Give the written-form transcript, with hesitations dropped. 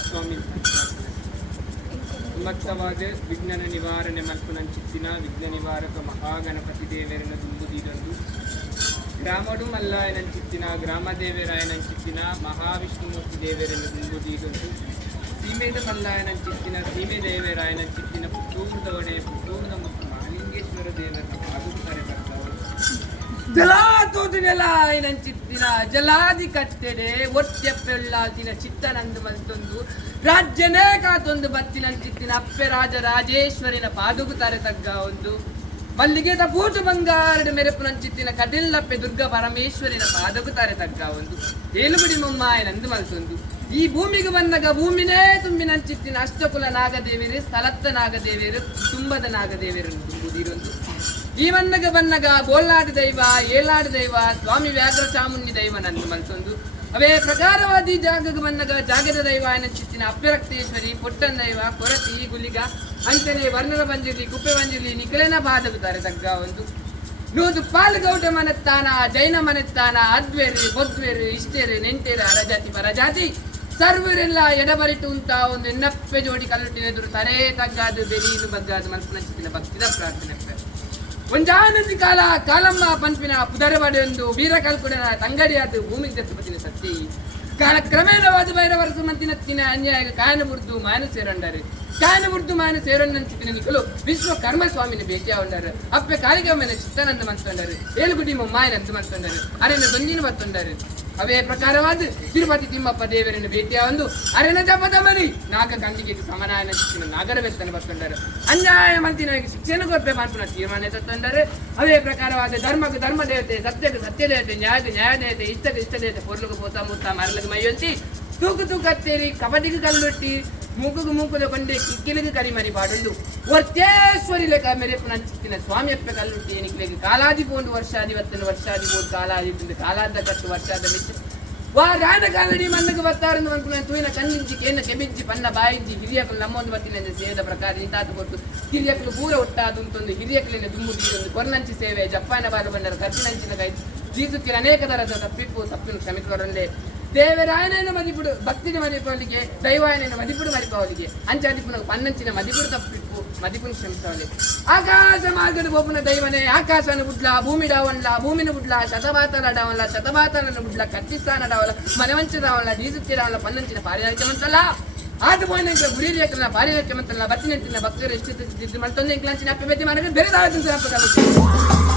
ಸ್ವಾಮಿ ಉಮ್ಮತ್ತವಾದ ವಿಜ್ಞಾನ ನಿವಾರಣೆ ಮಲ್ಪುನಂಚಿತ್ತಿನ ವಿಘ್ನ ನಿವಾರಕ ಮಹಾಗಣಪತಿ ದೇವರನ್ನು ತುಂಬುದಿರಂದು ಗ್ರಾಮಡು ಮಲ್ಲಾಯನಂಚಿತ್ತಿನ ಗ್ರಾಮದೇವರಾಯನಂಚಿತ್ತಿನ ಮಹಾವಿಷ್ಣುಮೂರ್ತಿ ದೇವರನ್ನು ತುಂಬುದಿರಂದು ಸೀಮೆದ ಮಲ್ಲಾಯನಂಚಿತ್ತಿನ ಸೀಮೆ ದೇವರಾಯನಂಚಿತ್ತಿನ ಪುತ್ತೂರದ ಒಡೆ ಪುತ್ತೂರದ ಮತ್ತು ಮಹಾಲಿಂಗೇಶ್ವರ ದೇವರನ್ನು ಪಾದುತ್ತಾರೆ ಬರ್ತಾವರು ಜಲಾತೋದಿನೆಲಾಯನಂಚಿತ್ತಿನ ಜಲಾದಿ ಕಟ್ಟೆಡೆ ಒಟ್ಟೆಪ್ಪೆಳ್ಳಾತಿನ ಚಿತ್ತನಂದು ಮಲ್ತೊಂದು ರಾಜ್ಯನೇ ಕಾತೊಂದು ಬತ್ತಿನಂಚಿತ್ತಿನ ಅಪ್ಪೆ ರಾಜ ರಾಜೇಶ್ವರಿನ ಪಾದುಗುತ್ತಾರೆ ತಗ್ಗ ಒಂದು ಮಲ್ಲಿಗೆದ ಬೂಟು ಬಂಗಾರದ ಮೆರೆಪುನಂಚಿತ್ತಿನ ಕಡಿಲ್ಲಪ್ಪೆ ದುರ್ಗ ಪರಮೇಶ್ವರಿನ ಪಾದಗುತ್ತಾರೆ ತಗ್ಗ ಒಂದು ಏಳುಗುಡಿ ಮೊಮ್ಮಾಯನಂದು ಮಲ್ತೊಂದು ಈ ಭೂಮಿಗೆ ಬಂದಾಗ ಭೂಮಿನೇ ತುಂಬಿನಂಚಿತ್ತಿನ ಅಷ್ಟಕುಲ ನಾಗದೇವಿಯರು ಸ್ಥಳತ್ತ ನಾಗದೇವಿಯರು ತುಂಬದ ನಾಗದೇವಿಯರನ್ನು ತುಂಬುದಿರೊಂದು ಈ ಮನ್ನಗ ಬನ್ನಗ ಬೋಲ್ನಾಡು ದೈವ ಏಲಾಡು ದೈವ ಸ್ವಾಮಿ ವ್ಯಾಘ್ರ ಚಾಮುಂಡಿ ದೈವನಂದು ಮಲ್ತೊಂದು ಅವೇ ಪ್ರಕಾರವಾದಿ ಜಾಗಗ ಬನ್ನಗ ಜಾಗದ ದೈವ ಚಿತ್ತಿನ ಅಪ್ಯರಕ್ತೇಶ್ವರಿ ಪೊಟ್ಟನ್ ದೈವ ಕೊರತಿ ಗುಲಿಗ ಅಂಚನೆ ವರ್ಣನ ಬಂಜಿರ್ಲಿ ಕುಪ್ಪೆ ಬಂಜಿರ್ಲಿ ನಿಖಿಲನ ಬಾಧಗುತ್ತಾರೆ ತಗ್ಗ ಒಂದು ನೂದು ಪಾಲ್ಗೌಡ ಮನೆತ್ತಾನ ಜೈನ ಮನೆತ್ತಾನ ಅದ್ವೇರು ಬೊದ್ವೇರು ಇಷ್ಟೇರು ನೆಂಟೇರು ಅರಜಾತಿ ಪರಜಾತಿ ಸರ್ವರೆಲ್ಲ ಎಡಬರಿಟು ಅಂತ ಒಂದು ಎನ್ನಪ್ಪೆ ಜೋಡಿ ಕಲ್ಲುಟ್ಟಿನ ಎದುರು ತರೇ ತಗ್ಗಾದು ಬೆರೀನು ಬಗ್ಗಾದು ಮನಸ್ಸಿನ ಚಿತ್ತಿನ ಭಕ್ತಿದ ಪ್ರಾರ್ಥನೆ ಒಂಜಾನಂದಿ ಕಾಲ ಕಾಲಮ್ಮ ಪಂಪಿನ ಪುದರಬಡೆಯೊಂದು ಬೀರ ಕಲ್ಕುಡನ ತಂಗಡಿಯಾದ ಭೂಮಿಗೆ ದತ್ತಪತಿನ ಸತ್ತಿ ಕಾಲ ಕ್ರಮೇಣವಾದ ಭೈರವರಸು ಮಂತಿನತ್ತಿನ ಅನ್ಯಾಯ ಕಾಯನ ಮುರಿದು ಮಾಯನ ಸೇರೊಂಡರು ಕಾಯನ ಮುರಿದು ಮಾಯನ ಸೇರೊಂಡಂಚಿತ್ತಿನ ನಿಖಲು ವಿಶ್ವ ಕರ್ಮ ಸ್ವಾಮಿನ ಭೇಟಿಯಾಗೊಂಡರು ಅಪ್ಪೆ ಕಾಳಿಗಮ್ಮನ ಚಿತ್ತನಂದ ಮಂತೊಂಡರು ಏಳುಗುಡಿ ಮೊಮ್ಮಾಯನಂದು ಮಂತೊಂಡರು ಅರೆನ ದೊಂದಿನ ಬತ್ತೊಂಡರು ಅವೇ ಪ್ರಕಾರವಾದ ತಿರುಪತಿ ತಿಮ್ಮಪ್ಪ ದೇವರನ್ನು ಭೇಟಿಯಾಗೊಂಡು ಅರೆನ ಜಪದ ಮರಿ ನಾಗ ಗಂಗಿಗೆ ಸಮನಾಯನ ಚಿತ್ತಿನ ನಾಗರ ಬೆತ್ತನ ಬತ್ತೊಂಡರು ಅನ್ಯಾಯ ಮಂತಿನವಾಗಿ ಶಿಕ್ಷಣ ಕೊಪ್ಪೆ ಮಾಡ್ಪುನ ತೀರ್ಮಾನ ತತ್ತೊಂಡರು ಅವೇ ಪ್ರಕಾರವಾದ ಧರ್ಮಕ್ಕೆ ಧರ್ಮ ದೇವತೆ ಸತ್ಯಕ್ಕೆ ಸತ್ಯ ದೇವತೆ ನ್ಯಾಯಕ್ಕೆ ನ್ಯಾಯ ದೇವತೆ ಇಷ್ಟಕ್ಕೆ ಇಷ್ಟ ದೇವತೆ ಪೊರ್ಲುಗೆ ಪೋತ ಮುತ್ತ ಮರಲಿಗೆ ಮೈಯೊಂತಿ ತೂಕು ತೂಕತ್ತೇರಿ ಕಬಡಿಗೆ ಕಲ್ಲೊಟ್ಟಿ ಮೂಗುಗು ಮೂಕುದ ಕೊಂಡೆ ಕಿಕ್ಕಿಲಿಗೆ ಕರಿಮರಿ ಬಾಡುಂಡು ಒರ್ತೇಶ್ವರಿ ಲೆಕ್ಕ ಮೆರೆಪುನಂಚಿತ್ತಿನ ಸ್ವಾಮಿ ಅಪ್ಪ ಕಲ್ಲುಟ್ಟಿ ಏನಿಕ್ಲೆಗೆ ಕಾಲಾದಿ ಪೋಂಡು ವರ್ಷಾದಿ ವತ್ತನ ವರ್ಷಾದಿ ಬೋದು ಕಾಲಾದಿ ಕಾಲಾದ ಕಟ್ಟು ವರ್ಷಾದ ಮೆಚ್ಚು ವಾ ರಾಣ ಕಾಲಡಿ ಮಣ್ಣಗೆ ಬತ್ತಾರಂದು ಅನ್ಕೊಂಡು ತೂಯಿನ ಕಣ್ಣಿಂಚಿ ಕೇನ ಕೆಬಿಜ್ಜಿ ಪನ್ನ ಬಾಯಿಜ್ಜಿ ಹಿರಿಯಕಲು ನಮ್ಮೊಂದು ಬತ್ತಿನ ಸೇದ ಪ್ರಕಾರ ಇಂತಾತು ಕೊಟ್ಟು ಹಿರಿಯಕಲು ಪೂರ ಒಟ್ಟಾದು ಅಂತೊಂದು ಹಿರಿಯಕಲಿನ ದುಮ್ಮುಡಿಯೊಂದು ಕೊರ್ನಂಚಿ ಸೇವೆ ಜಪ್ಪಾನ ಬಾಲು ಬಂಡರ ಖರ್ಚಿನಂಚಿನ ಕೈ ಜೀಸುತ್ತಿನ ಅನೇಕ ತರದ ತಪ್ಪಿನ ಕ್ಷಮಿಸುವರಲ್ಲೇ ದೇವರಾಯನ ಮದಿಪುಡು ಭಕ್ತಿನ ಮದಿಪವಲಿಗೆ ದೈವಾಯನ ಮದಿಪುಡು ಮರಿಪವಲಿಗೆ ಅಂಚಾದಿಪುನ ಪನ್ನಂಚಿನ ಮದಿಪುಡು ತಪ್ಪಿಪ್ಪು ಮದಿಪುನ ಶ್ರಮಿಸವಲಿ ಆಕಾಶ ಮಾರ್ಗದ ಬೋಪುನ ದೈವನೇ ಆಕಾಶನ ಬುಡ್ಲ ಭೂಮಿ ಡಾವನ್ಲ ಭೂಮಿನ ಬುಡ್ಲ ಶತಭಾತನ ಡಾವನ್ಲ ಶತಭಾತನ ಬುಡ್ಲ ಕತ್ತಿಸ್ತಾನ ಡಾವಲ ಮನವಂಚ ಡಾವನ್ಲ ಡೀಸುತ್ತಿ ಡಾವಲ ಪನ್ನಂಚಿನ ಪಾರಿಹಾಕ್ಯಮಂತಲ್ಲ ಆದ ಪೋಯಿನ ಗುರಿರಿಯಕನ ಪಾರಿಹಾಕ್ಯಮಂತಲ್ಲ ಬತ್ತಿನಂಚಿನ ಭಕ್ತರು ಎಷ್ಟು ಮತ್ತೊಂದು ಇಂಕ್ಲಾಂಚಿನ ಅಪ್ಪ ಬೆತ್ತಿ ಮನೆಗೆ ಬೇರೆ ದಾಳ